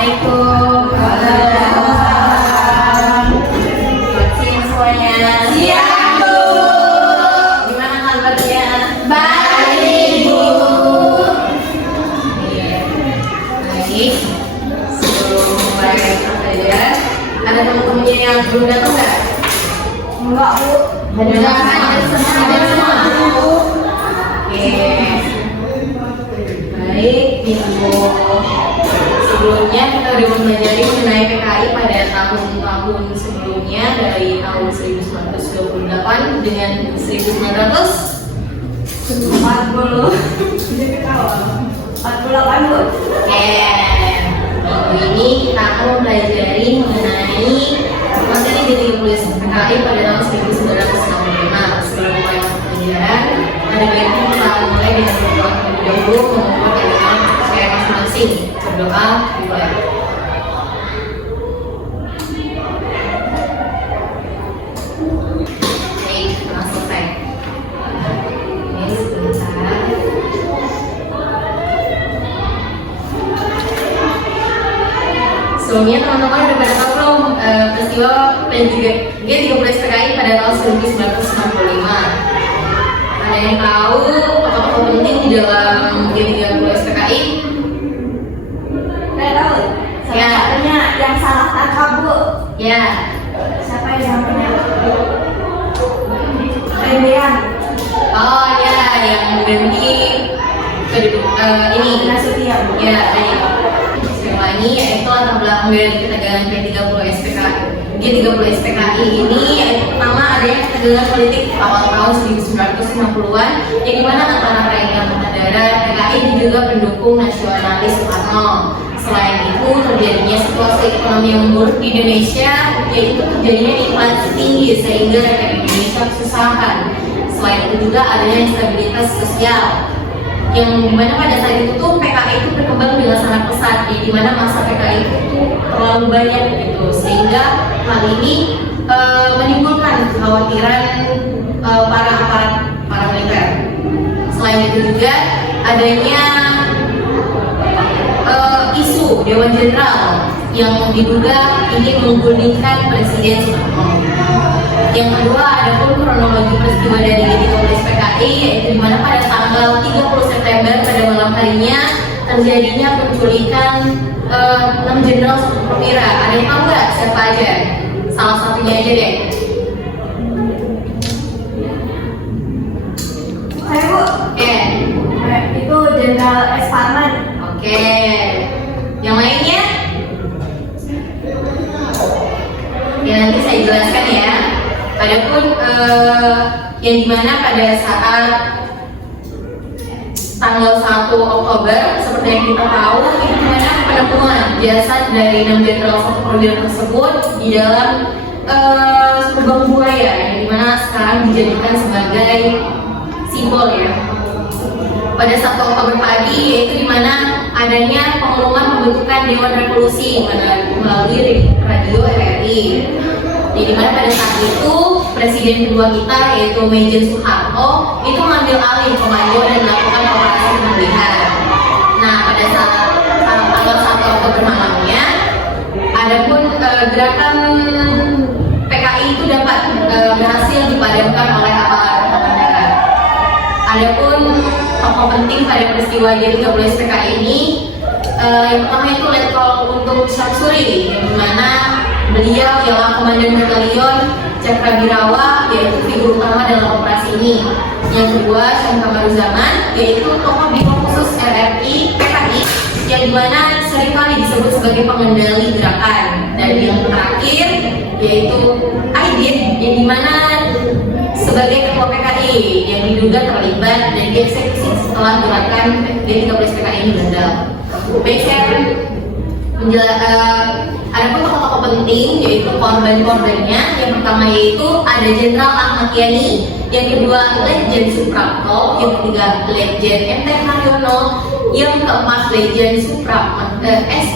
Assalamualaikum. Waalaikumsalam. Siang semuanya. Siang, Bu. Gimana kabarnya? Baik, Bu. Baik. Sebelum mulai pelajaran, ada teman-temannya yang belum datang nggak? Enggak, Bu. Ada semua. Ada semua, Bu. Oke. Baik, minggu sebelumnya kita udah mempelajari mengenai PKI pada tahun-tahun sebelumnya dari tahun 1928 dengan 1940. 48, Bu. Oke, minggu ini kita akan mempelajari mengenai materi G30 PKI pada tahun 1965. Sebelum mulai pelajaran, ada baiknya kita mulai dengan berdoa terlebih dahulu mengumpulkan kalimat saya masing-masing. Berdoa dimulai. Baik, telah selesai. Ini sebentar. Sebelumnya teman-teman udah pada tahu belum peristiwa G30 PKI pada tahun 1965? Ada yang tahu tokoh-tokoh penting di dalam G30 PKI? Saya tahu. Salah Ya. satunya yang salah tangkap, Bu. Ya, Siapa yang namanya? Remedian. oh ya, yang ganti ini. Nasution, Bu. Ya, baik. Sekali lagi, yaitu latar belakang dari ketegangan G30 SPKI ini yaitu pertama adanya ketegangan politik awal tahun 1960-an yang dimana antara mereka Angkatan PKI dan juga pendukung nasionalis Soekarno. Selain itu terjadinya situasi ekonomi yang buruk di Indonesia, yaitu terjadinya inflasi tinggi sehingga rakyat Indonesia kesusahan. Selain itu juga adanya instabilitas sosial yang dimana pada saat itu tuh PKI itu berkembang dengan sangat pesat, di mana masa PKI itu tuh terlalu banyak gitu, sehingga hal ini menimbulkan kekhawatiran para aparat militer. Selain itu juga adanya isu Dewan Jenderal yang diduga ingin menggulingkan Presiden Soekarno. Yang kedua, ada pun kronologi peristiwa dari G30 PKI, yaitu dimana pada tanggal 30 September pada malam harinya terjadinya penculikan 6 jenderal satu perwira. Ada yang tahu nggak siapa aja? Salah satunya aja deh. Saya, Bu. Oke, Itu Jenderal S. Parman. oke. Yang lainnya? Ya nanti saya jelaskan ya. Adapun yang dimana pada saat tanggal 1 Oktober seperti yang kita tahu itu dimana penemuan jasad dari 6 jenderal satu perwira tersebut di dalam lubang buaya yang dimana sekarang dijadikan sebagai simbol ya. Pada 1 Oktober pagi yaitu dimana adanya pengumuman pembentukan Dewan Revolusi melalui radio RRI. Jadi mana pada saat itu Presiden kedua kita yaitu Mejen Soeharto itu mengambil alih komando dan melakukan operasi pemulihan. Nah pada saat tanggal 1 Oktober malamnya, adapun gerakan PKI itu dapat berhasil dipadamkan oleh aparat Angkatan Darat. Adapun tokoh penting pada peristiwa G30 PKI ini yang pertama itu Letkol Untung Syamsuri, yang dimana beliau ialah komandan batalion Cakrawirawa, yaitu figur utama dalam operasi ini. Yang kedua, Syam Kamaruzaman, yaitu tokoh bimo khusus RRI PKI, yang dimana seringkali disebut sebagai pengendali gerakan. Dan yang terakhir yaitu Aidit, yang dimana sebagai ketua PKI yang diduga terlibat dan dieksekusi setelah gerakan G30 PKI ini gagal. Baik, saya ada pun tokoh-tokoh penting yaitu korban-korbannya. Yang pertama yaitu ada Jenderal Ahmad Yani, yang kedua Letjen Suprapto, yang ketiga Letjen MT Haryono, yang keempat Letjen S.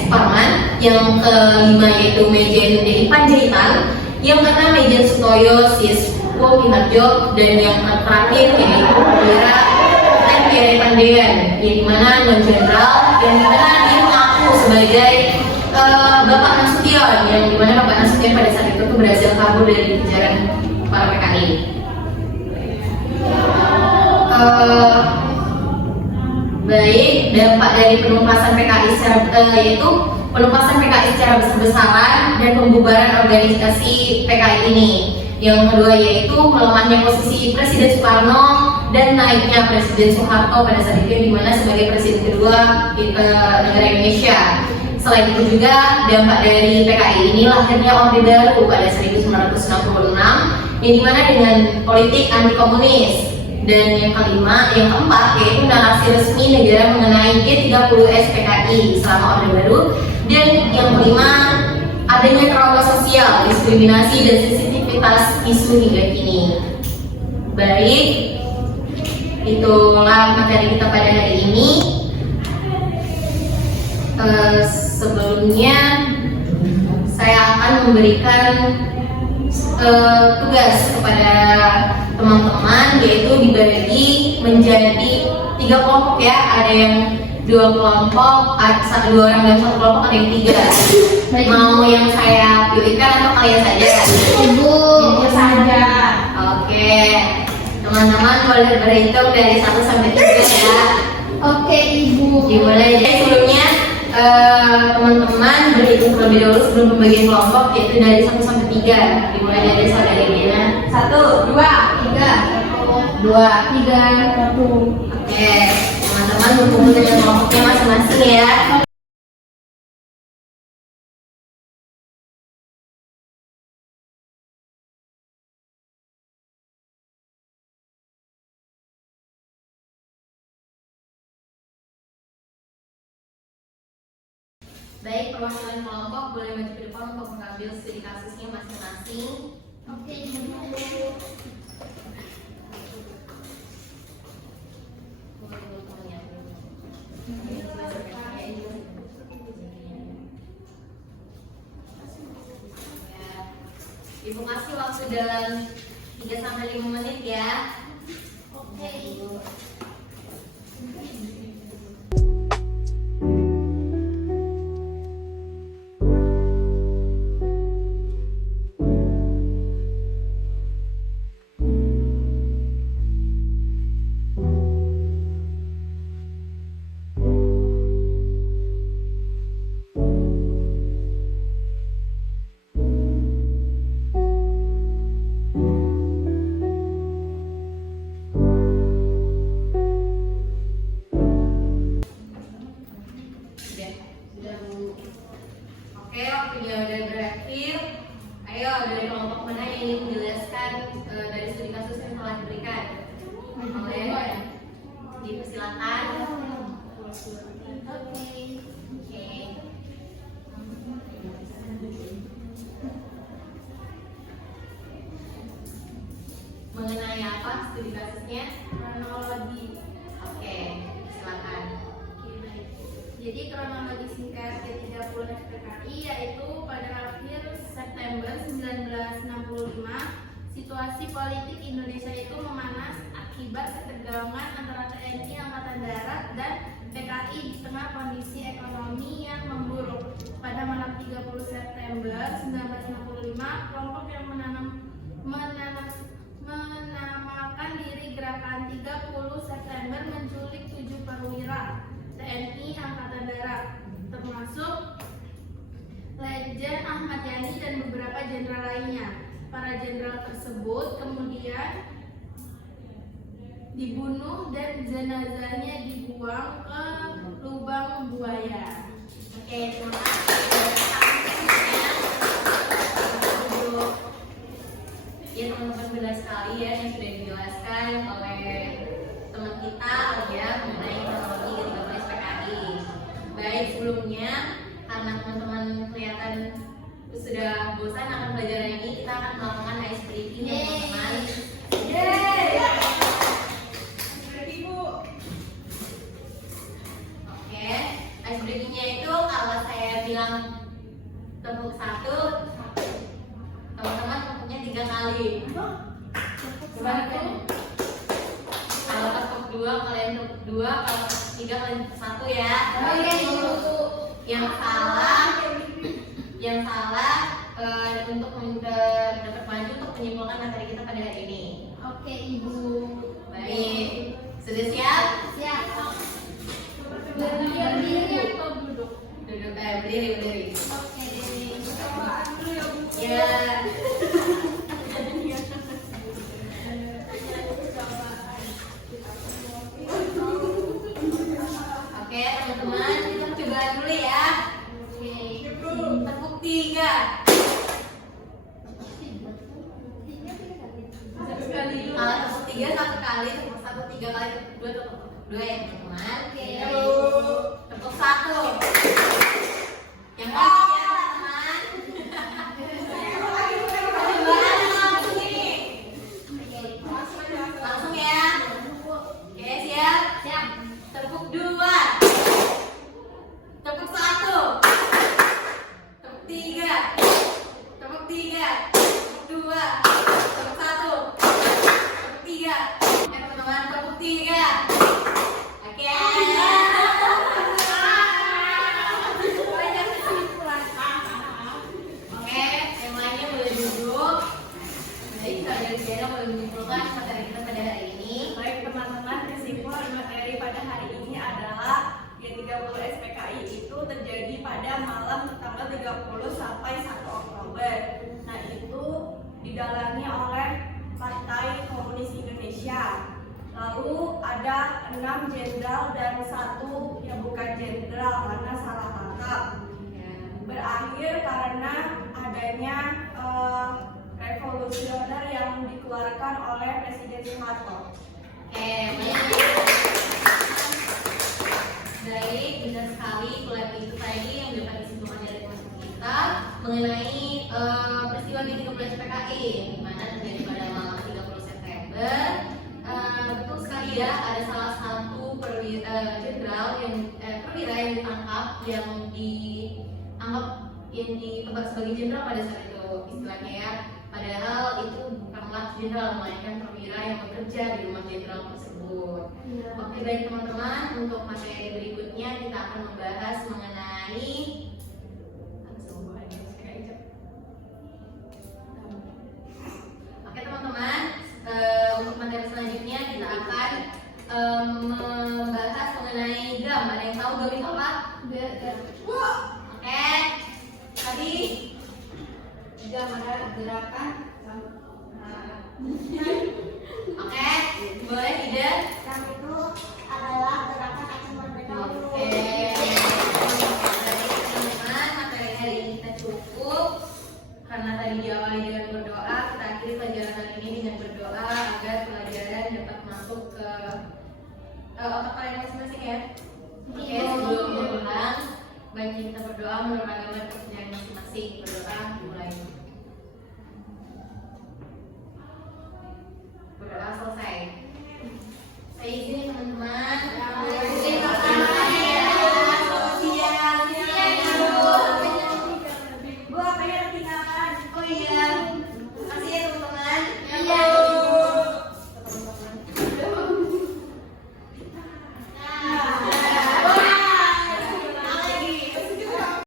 Parman, yang kelima yaitu Mejen D. Panjaitan, yang keenam Mejen Sutoyo Siswo Miharjo, dan yang terakhir yaitu Perwira T. Pandean, yang dimana non jenderal yang dimana dia mengaku sebagai Nasution, yang dimana Bapak Nasution pada saat itu tuh berhasil kabur dari kejaran para PKI. Baik, dampak dari penumpasan PKI yaitu penumpasan PKI secara besar-besaran dan pembubaran organisasi PKI ini. Yang kedua yaitu melemahnya posisi Presiden Soekarno dan naiknya Presiden Soeharto pada saat itu, yang dimana sebagai presiden kedua negara Indonesia. Selain itu juga dampak dari PKI ini lahirnya Orde Baru pada 1966, yang dimana dengan politik anti komunis. Dan yang keempat yaitu narasi resmi negara mengenai G30S PKI selama Orde Baru. Dan yang kelima adanya trauma sosial, diskriminasi dan sensitivitas isu hingga kini. Baik, itulah materi kita pada hari ini. Sebelumnya saya akan memberikan tugas kepada teman-teman, yaitu dibagi menjadi 3 kelompok ya. Ada yang 2 kelompok, 2 orang dalam 1 kelompok, ada yang 3. Mau yang saya pilihkan atau kalian saja? Ibu saja. Oke, teman-teman boleh berhitung dari 1 sampai 3 ya. Oke, Ibu. Dimulai. Jadi sebelumnya teman-teman berhitung terlebih dahulu sebelum pembagian kelompok, yaitu dari 1 sampai 3. Dimulai dari saudari Dina. 1, 2, 3. 2, 3, 1. Oke, teman-teman berkumpul dengan kelompoknya masing-masing ya. Baik, perwakilan kelompok boleh maju ke depan untuk mengambil studi kasusnya masing-masing. Oke, Ibu. Ibu kasih waktu dalam 3 sampai 5 menit ya. Oke, Ibu. Sudah Bu. Oke, waktunya udah berakhir. Ayo, dari kelompok mana yang ingin menjelaskan dari studi kasus yang telah diberikan? Boleh dipersilakan. Oke. Mengenai apa studi kasusnya? Kronologi. Oke, silakan. Jadi kronologi singkat G30 PKI yaitu pada akhir September 1965 situasi politik Indonesia itu memanas akibat ketegangan antara TNI Angkatan Darat dan PKI di tengah kondisi ekonomi yang memburuk. Pada malam 30 September 1965 kelompok yang menamakan diri Gerakan 30 September menculik 7 perwira TNI Angkatan Darat, termasuk Letjen Ahmad Yani dan beberapa jenderal lainnya. Para jenderal tersebut kemudian dibunuh dan jenazahnya dibuang ke lubang buaya. Oke, terima kasih. Ya teman-teman, benar sekali ya yang sudah dijelaskan oleh teman kita Alia mengenai kronologi G30 PKI. Baik, sebelumnya karena teman-teman kelihatan sudah bosan akan pelajaran ini, kita akan melakukan ice breaking ya teman-teman. Oke, ice breakingnya itu kalau saya bilang tepuk 1, teman-teman tepuknya 3 kali. Kalau tepuk 2 kalian tepuk 2, kalau tepuk 3 kalian tepuk 1 ya. Yang salah yang salah untuk dapat maju untuk menyimpulkan materi kita pada hari ini. Oke, Ibu. Baik, sudah siap? Siap. Berdiri atau duduk? Duduk, berdiri. Oke. Ya. Oke, teman-teman, kita coba dulu ya. Oke. Tepuk 3. Kalau tepuk 3 satu kali, tepuk 1 3 kali, tepuk 2 tepuk 2 ya teman-teman. Oke. Tepuk 1. Yang lain ya teman. Percobaan langsung ini. Langsung ya. Oke, siap? Siap. Tepuk 2. Tepuk 1. Tepuk 3. Tepuk 3. Tepuk 2. Tepuk 1. Tepuk 3. Teman-teman, tepuk 3. Oke. Oke, yang lainnya boleh duduk. Baik, saudara saudara boleh menyimpulkan materi kita pada hari ini. Baik teman-teman, kesimpulan materi pada hari ini adalah G30 SPKI itu terjadi pada malam tanggal 30 sampai 1 Oktober. Nah, itu didalangi oleh Partai Komunis Indonesia. Lalu ada 6 jenderal dan 1 yang bukan jenderal karena salah tangkap. Berakhir karena adanya revolusioner yang dikeluarkan oleh Presiden Soeharto. Oke, baik, benar sekali. Kuliah itu tadi yang dapat disimpulkan dari teman-teman kita mengenai peristiwa G30 SPKI yang dimana terjadi pada malam 30 September. Betul sekali ya, ada salah satu jenderal perwira yang ditangkap yang ditebak sebagai jenderal pada saat itu istilahnya ya. Padahal itu bukanlah jenderal, melainkan perwira yang bekerja di rumah jenderal tersebut. Oke, baik teman-teman, untuk materi berikutnya kita akan membahas mengenai Oke teman-teman, untuk materi selanjutnya kita akan membahas mengenai GAM. Ada yang tahu GAM itu apa? Oke, tadi GAM ada gerakan. Oke, boleh tidak? GAM itu adalah gerakan aksi merdeka. Oke, teman-teman, materi hari ini kita cukup karena tadi diawali dengan berdoa. Kita akhiri pelajaran kali ini dengan berdoa agar pelajaran dapat masuk ke otak kalian masing-masing ya. Oke, sebelum pulang, baiknya kita berdoa menurut agama dan kepercayaan masing-masing. Berdoa dimulai. Berdoa selesai. Saya izin teman-teman. Bu, apa yang ketinggalan? Oh iya.